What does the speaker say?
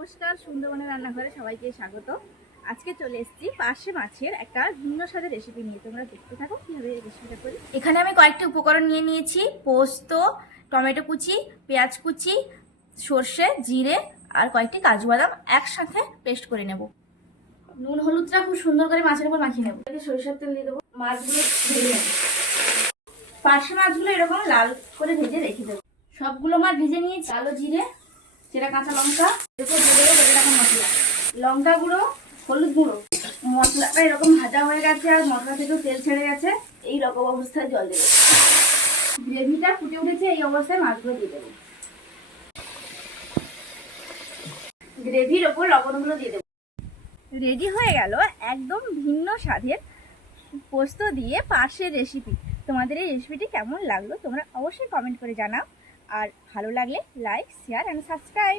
নমস্কার, সুন্দরবনের রান্নাঘরে সবাইকে স্বাগত। আজকে চলে এসেছি পার্শে মাছের একটা ভিন্ন স্বাদের রেসিপি নিয়ে। তোমরা দেখতে থাকো কিভাবে রেসিপিটা করি। এখানে আমি কয়েকটা উপকরণ নিয়ে নিয়েছি: পোস্ত, টমেটো কুচি, পেঁয়াজ কুচি, সর্ষে, জিরে আর কয়েকটি কাজু বাদাম একসাথে পেস্ট করে নেব। নুন হলুদটা খুব সুন্দর করে মাছের উপর মাখিয়ে নেব। সরিষার তেল দিয়ে দেবো। মাছগুলো ভেজে নেব। পার্শে মাছগুলো এরকম লাল করে ভেজে রেখে দেবো। সবগুলো মাছ ভেজে নিয়েছি। কালো জিরে, চেরা কাঁচা লঙ্কা, মশলা, লঙ্কা গুঁড়ো, হলুদ গুঁড়ো। মশলাটা এরকম ভাজা হয়ে গেছে আর মশলা থেকেও তেল ছেড়ে গেছে। এই রকম অবস্থায় জল দেবো। গ্রেভিটা ফুটে উঠেছে, এই অবস্থায় মাছগুলো দিয়ে দেবো। গ্রেভির ওপর লবণগুলো দিয়ে দেবো। রেডি হয়ে গেল একদম ভিন্ন স্বাদের পোস্ত দিয়ে পার্শের রেসিপি। তোমাদের এই রেসিপিটি কেমন লাগলো তোমরা অবশ্যই কমেন্ট করে জানাও। আর ভালো লাগলে লাইক, শেয়ার অ্যান্ড সাবস্ক্রাইব।